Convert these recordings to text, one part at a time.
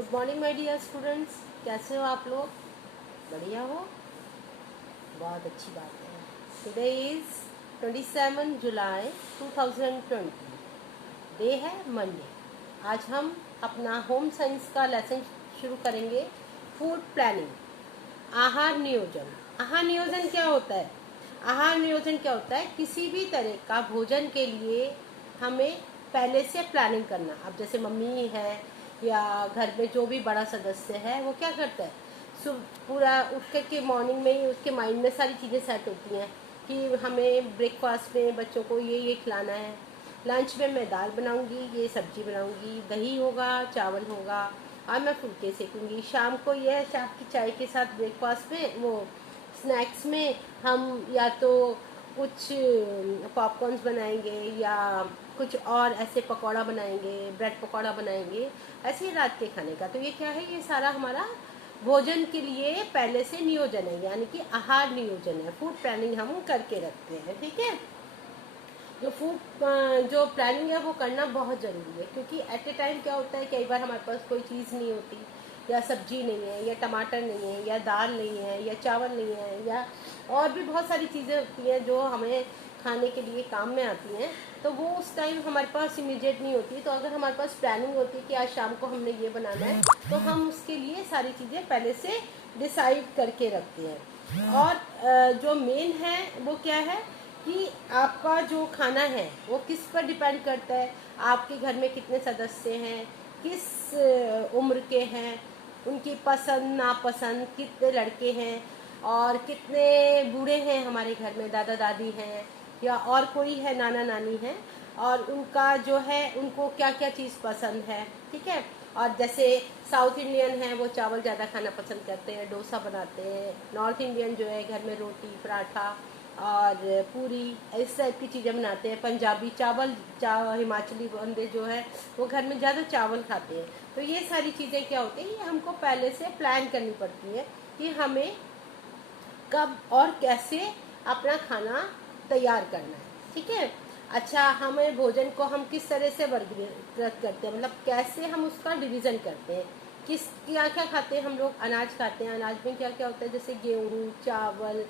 Good morning my dear students. कैसे हो आप लोग? बढ़िया हो? बहुत अच्छी बात है। Today is 27 July 2020। डे है मंडे। आज हम अपना होम साइंस का लेसन शुरू करेंगे। फूड प्लानिंग, आहार नियोजन। आहार नियोजन क्या होता है? आहार नियोजन क्या होता है? किसी भी तरह का भोजन के लिए हमें पहले से प्लानिंग करना। अब जैसे मम्मी है या घर में जो भी बड़ा सदस्य है वो क्या करता है, पूरा उठ कर के मॉर्निंग में ही उसके माइंड में सारी चीज़ें सेट होती हैं कि हमें ब्रेकफास्ट में बच्चों को ये खिलाना है, लंच में मैं दाल बनाऊंगी, ये सब्जी बनाऊंगी, दही होगा, चावल होगा और मैं फुलके सेकूंगी। शाम को ये शाम की चाय के साथ ब्रेकफास्ट में वो स्नैक्स में हम या तो कुछ पॉपकॉर्न्स बनाएंगे या कुछ और ऐसे पकौड़ा बनाएंगे, ब्रेड पकौड़ा बनाएंगे, ऐसे ही रात के खाने का। तो ये क्या है, ये सारा हमारा भोजन के लिए पहले से नियोजन है, यानी कि आहार नियोजन है। फूड प्लानिंग हम करके रखते हैं, ठीक है। जो प्लानिंग है वो करना बहुत ज़रूरी है, क्योंकि एट ए टाइम क्या होता है, कई बार हमारे पास कोई चीज़ नहीं होती, या सब्जी नहीं है, या टमाटर नहीं है, या दाल नहीं है, या चावल नहीं है, या और भी बहुत सारी चीज़ें होती हैं जो हमें खाने के लिए काम में आती हैं। तो वो उस टाइम हमारे पास इमीडिएट नहीं होती। तो अगर हमारे पास प्लानिंग होती है कि आज शाम को हमने ये बनाना है, तो हम उसके लिए सारी चीज़ें पहले से डिसाइड करके रखते हैं। और जो मेन है वो क्या है कि आपका जो खाना है वो किस पर डिपेंड करता है। आपके घर में कितने सदस्य हैं, किस उम्र के हैं, उनकी पसंद नापसंद, कितने लड़के हैं और कितने बूढ़े हैं हमारे घर में, दादा दादी हैं या और कोई है, नाना नानी है, और उनका जो है उनको क्या क्या चीज़ पसंद है, ठीक है। और जैसे साउथ इंडियन है वो चावल ज़्यादा खाना पसंद करते हैं, डोसा बनाते हैं। नॉर्थ इंडियन जो है घर में रोटी पराठा और पूरी इस टाइप की चीज़ें बनाते हैं। पंजाबी हिमाचली बंदे जो है वो घर में ज़्यादा चावल खाते हैं। तो ये सारी चीज़ें क्या होती है, ये हमको पहले से प्लान करनी पड़ती है कि हमें कब और कैसे अपना खाना तैयार करना है, ठीक है। अच्छा, हमें भोजन को हम किस तरह से वर्गीकृत करते हैं, मतलब कैसे हम उसका डिवीज़न करते हैं, किस क्या क्या खाते हैं हम लोग। अनाज खाते हैं, अनाज में क्या क्या होता है, जैसे गेहूँ, चावल,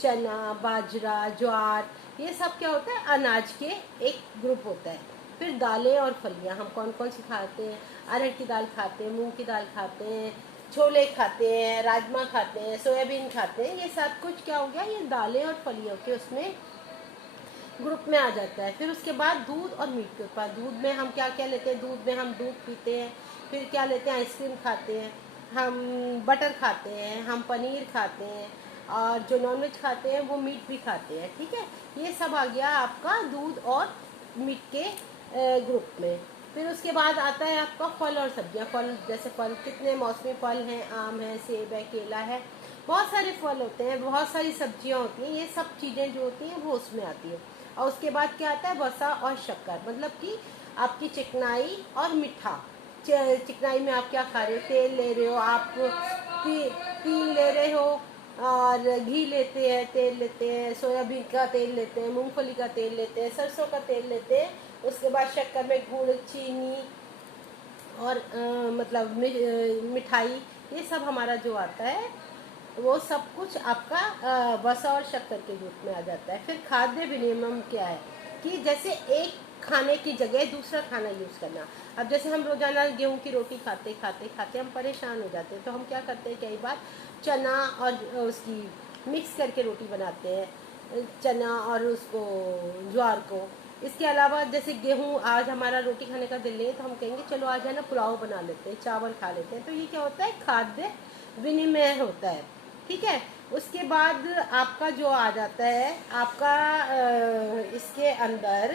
चना, बाजरा, ज्वार, ये सब क्या होता है, अनाज के एक ग्रुप होता है। फिर दालें और फलियां हम कौन कौन सी खाते हैं, अरहर की दाल खाते हैं, मूंग की दाल खाते हैं, छोले खाते हैं, राजमा खाते हैं, सोयाबीन खाते हैं। ये सब कुछ क्या हो गया, ये दालें और फलियों के उसमें ग्रुप में आ जाता है। फिर उसके बाद दूध और मीट के उत्पाद। दूध में हम क्या क्या लेते हैं, दूध में हम दूध पीते हैं। फिर क्या लेते हैं, आइसक्रीम खाते हैं, हम बटर खाते हैं, हम पनीर खाते हैं, और जो नॉनवेज खाते हैं वो मीट भी खाते हैं, ठीक है। ये सब आ गया आपका दूध और मीट के ग्रुप में। फिर उसके बाद आता है आपका फल और सब्जियां। फल जैसे फल कितने मौसमी फल हैं, आम है, सेब है, केला है, बहुत सारे फल होते हैं, बहुत सारी सब्जियां होती हैं। ये सब चीज़ें जो होती हैं वो उसमें आती है। और उसके बाद क्या आता है, वसा और शक्कर, मतलब कि आपकी चिकनाई और मीठा। चिकनाई में आप क्या खा रहे हो, तेल ले रहे हो आप, तिल ले रहे हो, और घी लेते हैं, तेल लेते हैं, सोयाबीन का तेल लेते हैं, मूंगफली का तेल लेते हैं, सरसों का तेल लेते हैं। उसके बाद शक्कर में गुड़, चीनी और मतलब मिठाई, ये सब हमारा जो आता है वो सब कुछ आपका वसा और शक्कर के रूप में आ जाता है। फिर खाद्य विनिमय क्या है कि जैसे एक खाने की जगह दूसरा खाना यूज़ करना। अब जैसे हम रोजाना गेहूं की रोटी खाते खाते खाते हम परेशान हो जाते हैं, तो हम क्या करते हैं, कई बार चना और उसकी मिक्स करके रोटी बनाते हैं, चना और उसको ज्वार को। इसके अलावा जैसे गेहूं, आज हमारा रोटी खाने का दिल नहीं है तो हम कहेंगे चलो आज है ना पुलाव बना लेते हैं, चावल खा लेते हैं। तो ये क्या होता है, खाद्य विनिमय होता है, ठीक है। उसके बाद आपका जो आ जाता है आपका इसके अंदर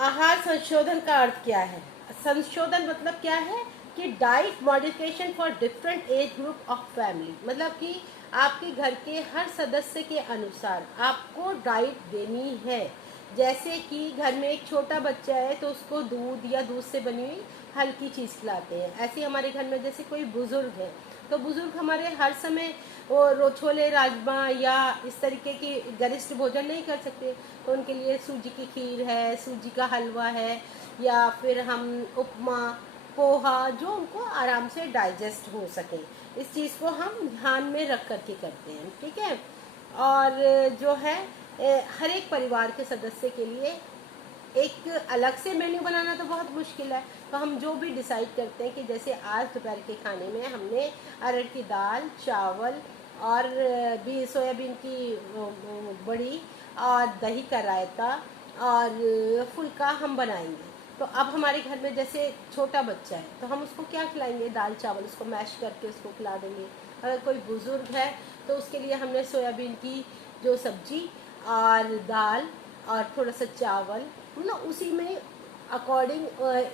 आहार संशोधन का अर्थ क्या है। संशोधन मतलब क्या है कि diet modification for different age group of family, मतलब कि आपके घर के हर सदस्य के अनुसार आपको डाइट देनी है। जैसे कि घर में एक छोटा बच्चा है तो उसको दूध या दूध से बनी हुई हल्की चीज़ खिलाते हैं। ऐसे हमारे घर में जैसे कोई बुजुर्ग है तो बुजुर्ग हमारे हर समय वो छोले राजमा या इस तरीके की गरिष्ठ भोजन नहीं कर सकते, तो उनके लिए सूजी की खीर है, सूजी का हलवा है, या फिर हम उपमा पोहा, जो उनको आराम से डाइजेस्ट हो सके। इस चीज़ को हम ध्यान में रख करके करते हैं, ठीक है। और जो है हर एक परिवार के सदस्य के लिए एक अलग से मेन्यू बनाना तो बहुत मुश्किल है, तो हम जो भी डिसाइड करते हैं कि जैसे आज दोपहर के खाने में हमने अरहर की दाल, चावल और भी सोयाबीन की बड़ी और दही का रायता और फुल्का हम बनाएंगे। तो अब हमारे घर में जैसे छोटा बच्चा है तो हम उसको क्या खिलाएंगे, दाल चावल, उसको मैश करके उसको खिला देंगे। अगर कोई बुज़ुर्ग है तो उसके लिए हमने सोयाबीन की जो सब्जी और दाल और थोड़ा सा चावल, मतलब उसी में अकॉर्डिंग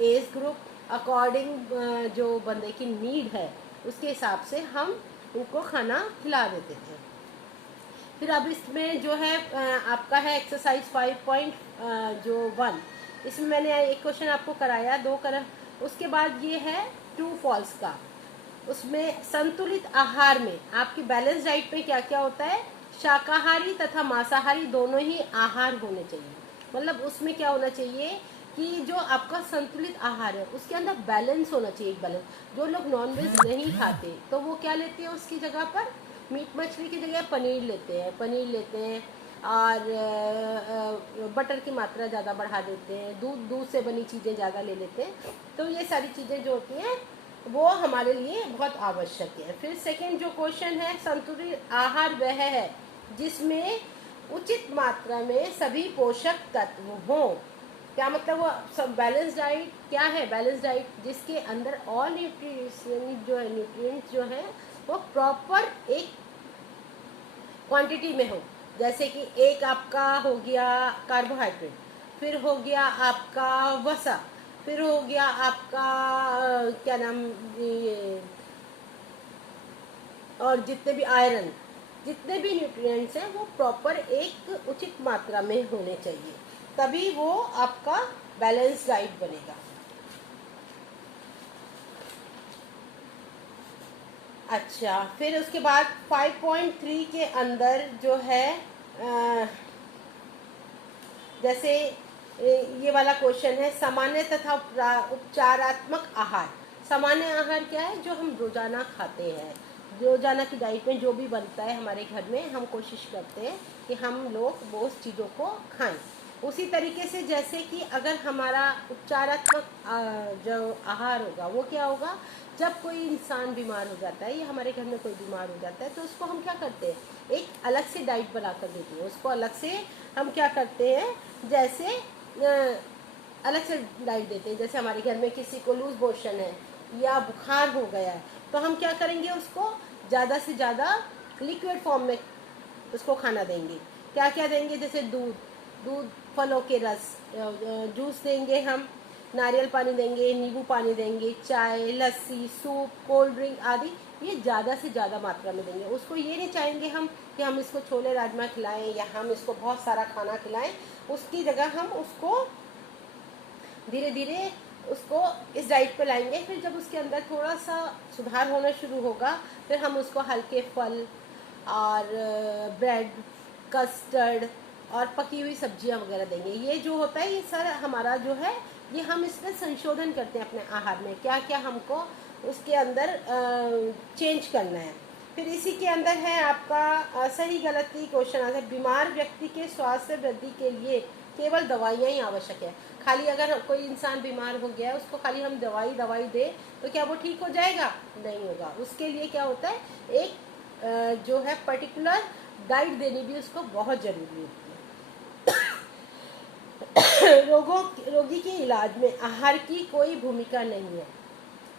एज ग्रुप, अकॉर्डिंग जो बंदे की नीड है उसके हिसाब से हम उनको खाना खिला देते थे। फिर अब इसमें जो है आपका है एक्सरसाइज 5.1, इसमें मैंने एक क्वेश्चन आपको कराया, 2 कर। उसके बाद ये है ट्रू फॉल्स का। उसमें संतुलित आहार में आपकी बैलेंस डाइट में क्या क्या होता है, शाकाहारी तथा मांसाहारी दोनों ही आहार होने चाहिए। मतलब उसमें क्या होना चाहिए कि जो आपका संतुलित आहार है उसके अंदर बैलेंस होना चाहिए, एक बैलेंस। जो लोग नॉनवेज नहीं खाते तो वो क्या लेते हैं उसकी जगह पर, मीट मछली की जगह पनीर लेते हैं और बटर की मात्रा ज़्यादा बढ़ा देते हैं, दूध से बनी चीज़ें ज़्यादा ले लेते हैं। तो ये सारी चीज़ें जो होती हैं वो हमारे लिए बहुत आवश्यक है। फिर सेकंड जो क्वेश्चन है, संतुलित आहार वह है जिसमें उचित मात्रा में सभी पोषक तत्व हों। क्या मतलब वो सब बैलेंस डाइट क्या है, बैलेंस डाइट जिसके अंदर ऑल न्यूट्रिएंट्स जो है वो प्रॉपर एक क्वांटिटी में हो। जैसे कि एक आपका हो गया कार्बोहाइड्रेट, फिर हो गया आपका वसा, फिर हो गया आपका क्या नाम ये, और जितने भी आयरन, जितने भी न्यूट्रिएंट्स हैं वो प्रॉपर एक उचित मात्रा में होने चाहिए, तभी वो आपका बैलेंस डाइट बनेगा। अच्छा, फिर उसके बाद 5.3 के अंदर जो है जैसे ये वाला क्वेश्चन है, सामान्य तथा उपचारात्मक आहार। सामान्य आहार क्या है, जो हम रोजाना खाते हैं, रोजाना की डाइट में जो भी बनता है हमारे घर में, हम कोशिश करते हैं कि हम लोग वो उस चीज़ों को खाएं। उसी तरीके से जैसे कि अगर हमारा उपचारात्मक जो आहार होगा वो क्या होगा, जब कोई इंसान बीमार हो जाता है या हमारे घर में कोई बीमार हो जाता है तो उसको हम क्या करते हैं, एक अलग से डाइट बना कर देते हैं उसको। अलग से हम क्या करते हैं, जैसे अलग से डाइट देते हैं। जैसे हमारे घर में किसी को लूज मोशन है या बुखार हो गया है तो हम क्या करेंगे, उसको ज़्यादा से ज़्यादा लिक्विड फॉर्म में उसको खाना देंगे। क्या क्या देंगे, जैसे दूध, फलों के रस, जूस देंगे हम, नारियल पानी देंगे, नींबू पानी देंगे, चाय, लस्सी, सूप, कोल्ड ड्रिंक आदि, ये ज़्यादा से ज़्यादा मात्रा में देंगे। उसको ये नहीं चाहेंगे हम कि हम इसको छोले राजमा खिलाएं या हम इसको बहुत सारा खाना खिलाएं। उसकी जगह हम उसको धीरे धीरे उसको इस डाइट पे लाएंगे। फिर जब उसके अंदर थोड़ा सा सुधार होना शुरू होगा फिर हम उसको हल्के फल और ब्रेड, कस्टर्ड और पकी हुई सब्जियां वगैरह देंगे। ये जो होता है ये सर हमारा जो है ये हम इसमें संशोधन करते हैं अपने आहार में, क्या क्या हमको उसके अंदर चेंज करना है। फिर इसी के अंदर है आपका सही गलती क्वेश्चन आता है, बीमार व्यक्ति के स्वास्थ्य वृद्धि के लिए केवल दवाइयाँ ही आवश्यक है। खाली अगर कोई इंसान बीमार हो गया है उसको खाली हम दवाई दे तो क्या वो ठीक हो जाएगा, नहीं होगा। उसके लिए क्या होता है, एक जो है पर्टिकुलर डाइट देनी भी उसको बहुत ज़रूरी होती है। रोगी के इलाज में आहार की कोई भूमिका नहीं है।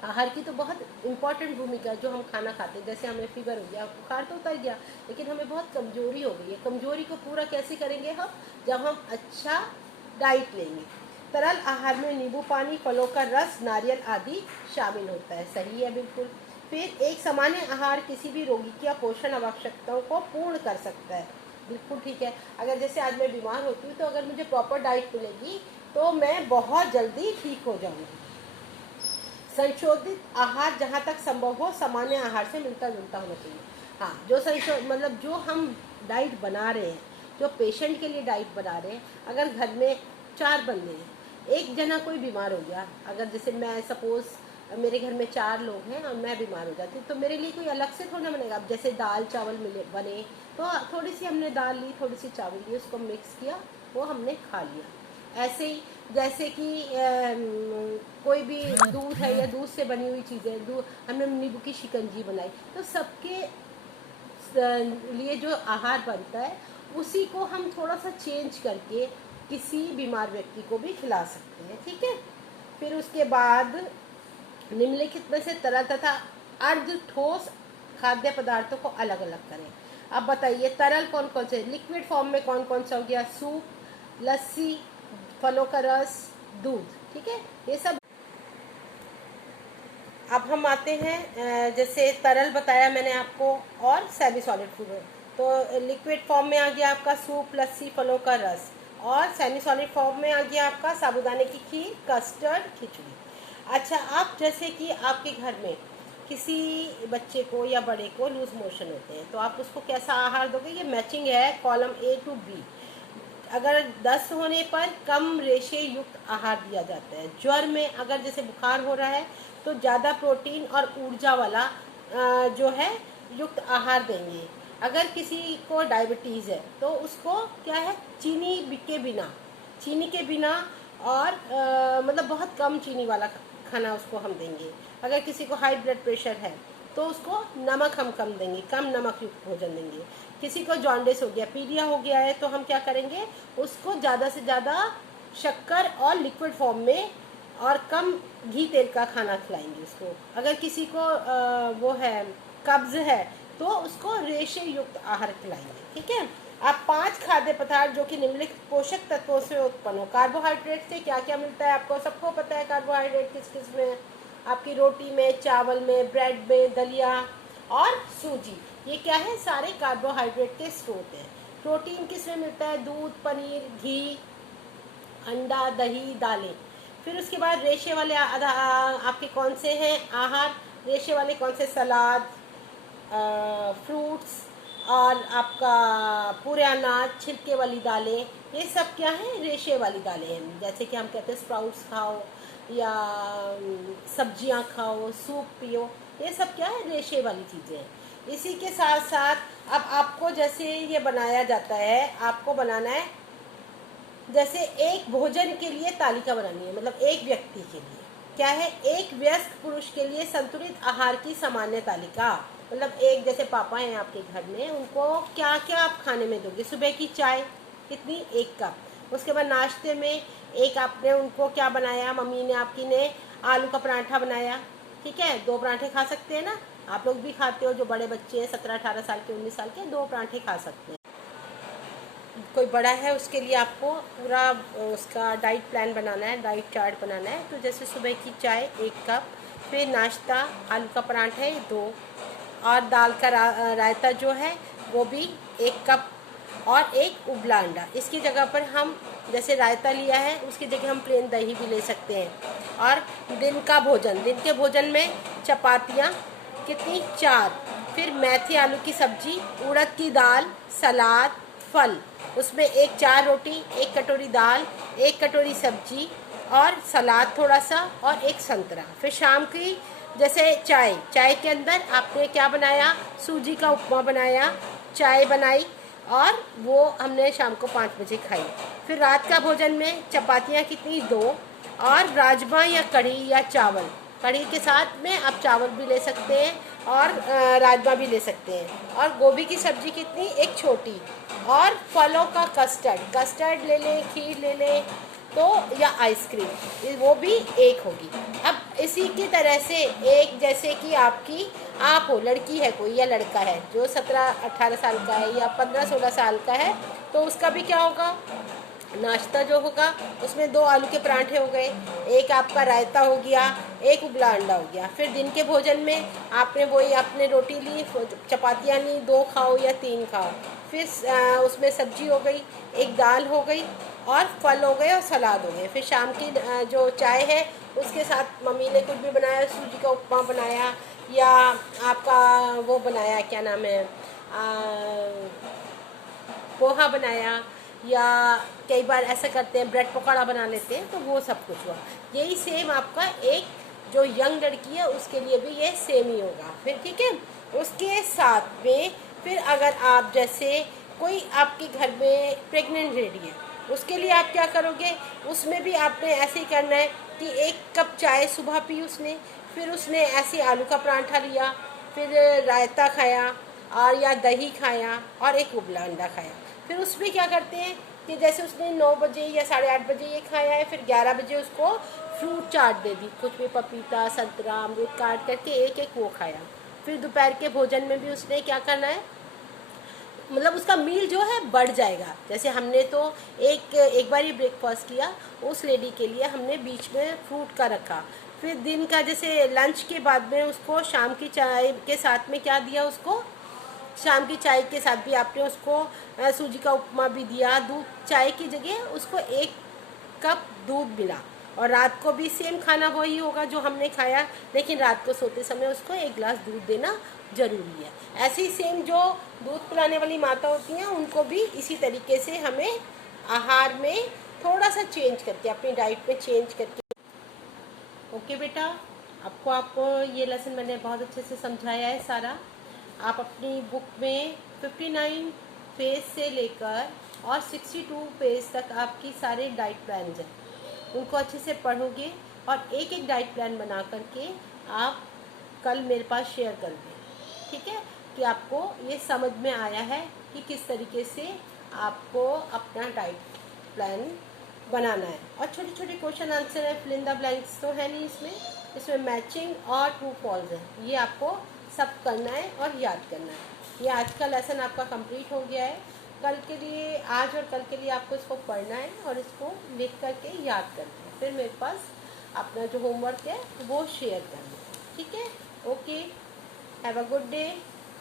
आहार की तो बहुत इम्पॉर्टेंट भूमिका है। जो हम खाना खाते हैं, जैसे हमें फीवर हो गया, बुखार तो उतर गया लेकिन हमें बहुत कमजोरी हो गई है, कमजोरी को पूरा कैसे करेंगे हम, जब हम अच्छा डाइट लेंगे। तरल आहार में नींबू पानी, फलों का रस, नारियल आदि शामिल होता है, सही है बिल्कुल। फिर एक सामान्य आहार किसी भी रोगी की पोषण आवश्यकताओं को पूर्ण कर सकता है, बिल्कुल ठीक है। अगर जैसे आज मैं बीमार होती हूँ तो अगर मुझे प्रॉपर डाइट मिलेगी तो मैं बहुत जल्दी ठीक हो जाऊँगी। संशोधित आहार जहाँ तक संभव हो सामान्य आहार से मिलता जुलता होना चाहिए। हाँ, जो मतलब जो हम डाइट बना रहे हैं, जो पेशेंट के लिए डाइट बना रहे हैं, अगर घर में 4 बंदे हैं एक जना कोई बीमार हो गया, अगर जैसे मैं सपोज़ मेरे घर में 4 लोग हैं और मैं बीमार हो जाती तो मेरे लिए कोई अलग से थोड़ा बनेगा। अब जैसे दाल चावल मिले बने तो थोड़ी सी हमने दाल ली, थोड़ी सी चावल ली, उसको मिक्स किया, वो हमने खा लिया। ऐसे ही जैसे कि कोई भी दूध है या दूध से बनी हुई चीज़ें, दूध हमने नींबू की शिकंजी बनाई, तो सबके लिए जो आहार बनता है उसी को हम थोड़ा सा चेंज करके किसी बीमार व्यक्ति को भी खिला सकते हैं। ठीक है। फिर उसके बाद निम्नलिखित में से तरल तथा अर्ध ठोस खाद्य पदार्थों को अलग अलग करें। अब बताइए तरल कौन कौन से, लिक्विड फॉर्म में कौन कौन सा हो गया, सूप, लस्सी, फलों का रस, दूध। ठीक है, ये सब। अब हम आते हैं जैसे तरल बताया मैंने आपको और सेमी सॉलिड फूड। तो लिक्विड फॉर्म में आ गया आपका सूप, लस्सी, फलों का रस, और सेमी सॉलिड फॉर्म में आ गया आपका साबूदाने की खीर, कस्टर्ड, खिचड़ी। अच्छा, आप जैसे कि आपके घर में किसी बच्चे को या बड़े को लूज मोशन होते हैं तो आप उसको कैसा आहार दोगे, ये मैचिंग है कॉलम A to B। अगर दस्त होने पर कम रेशे युक्त आहार दिया जाता है। ज्वर में अगर जैसे बुखार हो रहा है तो ज़्यादा प्रोटीन और ऊर्जा वाला जो है युक्त आहार देंगे। अगर किसी को डायबिटीज़ है तो उसको क्या है, चीनी के बिना और मतलब बहुत कम चीनी वाला खाना उसको हम देंगे। अगर किसी को हाई ब्लड प्रेशर है तो उसको नमक हम कम देंगे, कम नमक युक्त भोजन देंगे। किसी को जॉन्डिस हो गया, पीलिया हो गया है तो हम क्या करेंगे, उसको ज़्यादा से ज़्यादा शक्कर और लिक्विड फॉर्म में और कम घी तेल का खाना खिलाएंगे उसको। अगर किसी को वो है कब्ज है तो उसको रेशे युक्त आहार खिलाएंगे। ठीक है। अब 5 खाद्य पदार्थ जो कि निम्नलिखित पोषक तत्वों से उत्पन्न हो। कार्बोहाइड्रेट से क्या क्या मिलता है आपको सबको पता है। कार्बोहाइड्रेट किस किस में, आपकी रोटी में, चावल में, ब्रेड में, दलिया और सूजी, ये क्या है, सारे कार्बोहाइड्रेट के स्रोत हैं। प्रोटीन किस में मिलता है, दूध, पनीर, घी, अंडा, दही, दालें। फिर उसके बाद रेशे वाले आपके कौन से हैं आहार, रेशे वाले कौन से, सलाद, फ्रूट्स और आपका पूरे अनाज, छिलके वाली दालें, ये सब क्या है, रेशे वाली दालें हैं। जैसे कि हम कहते हैं स्प्राउट्स खाओ या सब्जियां खाओ, सूप पियो, ये सब क्या है, रेशे वाली चीज़ें हैं। इसी के साथ साथ अब आपको जैसे ये बनाया जाता है, आपको बनाना है जैसे एक भोजन के लिए तालिका बनानी है, मतलब एक व्यक्ति के लिए क्या है, एक वयस्क पुरुष के लिए संतुलित आहार की सामान्य तालिका। मतलब एक जैसे पापा हैं आपके घर में, उनको क्या क्या आप खाने में दोगे। सुबह की चाय कितनी, 1 कप। उसके बाद नाश्ते में एक आपने उनको क्या बनाया, मम्मी ने आपकी ने आलू का पराठा बनाया। ठीक है, 2 पराठे खा सकते हैं ना, आप लोग भी खाते हो, जो बड़े बच्चे हैं 17-18 साल के, 19 साल के, 2 पराठे खा सकते हैं। कोई बड़ा है उसके लिए आपको पूरा उसका डाइट प्लान बनाना है, डाइट चार्ट बनाना है। तो जैसे सुबह की चाय 1 कप, फिर नाश्ता आलू का पराठा है 2, और दाल का रायता जो है वो भी 1 कप, और 1 उबला अंडा। इसकी जगह पर हम जैसे रायता लिया है उसकी जगह हम प्लेन दही भी ले सकते हैं। और दिन के भोजन में चपातियाँ कितनी, 4, फिर मेथी आलू की सब्जी, उड़द की दाल, सलाद, फल, उसमें 4 रोटी, 1 कटोरी दाल, 1 कटोरी सब्जी और सलाद थोड़ा सा, और 1 संतरा। फिर शाम की जैसे चाय के अंदर आपने क्या बनाया, सूजी का उपमा बनाया, चाय बनाई, और वो हमने शाम को 5 बजे खाई। फिर रात का भोजन में चपातियाँ कितनी, 2, और राजमा या कढ़ी या चावल, कढ़ी के साथ में आप चावल भी ले सकते हैं और राजमा भी ले सकते हैं। और गोभी की सब्जी कितनी, 1 छोटी, और फलों का कस्टर्ड ले लें, खीर ले लें तो, या आइसक्रीम, वो भी 1 होगी। अब इसी की तरह से एक जैसे कि आप हो, लड़की है कोई या लड़का है जो 17-18 साल का है या 15-16 साल का है, तो उसका भी क्या होगा, नाश्ता जो होगा उसमें 2 आलू के पराठे हो गए, 1 आपका रायता हो गया, 1 उबला अंडा हो गया। फिर दिन के भोजन में आपने रोटी ली, चपातियाँ ली, 2 खाओ या 3 खाओ। फिर उसमें सब्जी हो गई, 1 दाल हो गई, और फल हो गए और सलाद हो गए। फिर शाम की जो चाय है उसके साथ मम्मी ने कुछ भी बनाया, सूजी का उपमा बनाया, या आपका वो बनाया, क्या नाम है, पोहा बनाया, या कई बार ऐसा करते हैं ब्रेड पकौड़ा बना लेते हैं, तो वो सब कुछ हुआ। यही सेम आपका एक जो यंग लड़की है उसके लिए भी ये सेम ही होगा फिर, ठीक है। उसके साथ में फिर अगर आप जैसे कोई आपके घर में प्रेग्नेंट लेडी है, उसके लिए आप क्या करोगे, उसमें भी आपने ऐसे ही करना है कि 1 कप चाय सुबह पी उसने, फिर उसने ऐसे आलू का पराठा लिया, फिर रायता खाया और या दही खाया और एक उबला अंडा खाया। फिर उसमें क्या करते हैं कि जैसे उसने 9 बजे या 8:30 बजे ये खाया है, फिर 11 बजे उसको फ्रूट चाट दे दी, कुछ भी पपीता संतरा अमरूद काट करके एक एक वो खाया। फिर दोपहर के भोजन में भी उसने क्या करना है, मतलब उसका मील जो है बढ़ जाएगा। जैसे हमने तो एक बार ही ब्रेकफास्ट किया, उस लेडी के लिए हमने बीच में फ्रूट का रखा। फिर दिन का जैसे लंच के बाद में उसको शाम की चाय के साथ में क्या दिया उसको, शाम की चाय के साथ भी आपने उसको सूजी का उपमा भी दिया, दूध चाय की जगह उसको 1 कप दूध मिला। और रात को भी सेम खाना वही होगा जो हमने खाया, लेकिन रात को सोते समय उसको 1 गिलास दूध देना ज़रूरी है। ऐसे ही सेम जो दूध पिलाने वाली माता होती हैं उनको भी इसी तरीके से हमें आहार में थोड़ा सा चेंज करके, अपनी डाइट में चेंज करके। ओके बेटा, आपको ये लेसन मैंने बहुत अच्छे से समझाया है सारा। आप अपनी बुक में 59 पेज से लेकर और 62 पेज तक आपकी सारे डाइट प्लान हैं, उनको अच्छे से पढ़ोगे और एक एक डाइट प्लान बना करके आप कल मेरे पास शेयर कर दें, ठीक है, कि आपको ये समझ में आया है कि किस तरीके से आपको अपना डाइट प्लान बनाना है। और छोटे छोटे क्वेश्चन आंसर है, फिल इन द ब्लैंक्स तो है नहीं इसमें मैचिंग और ट्रू फॉल्स है, ये आपको सब करना है और याद करना है। ये आज का लेसन आपका कंप्लीट हो गया है। कल के लिए, आज और कल के लिए आपको इसको पढ़ना है और इसको लिख करके याद करना है, फिर मेरे पास अपना जो होमवर्क है वो शेयर करना है, ठीक है। Okay, have a good day,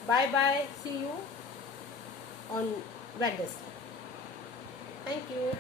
bye bye, see you on Wednesday. Thank you.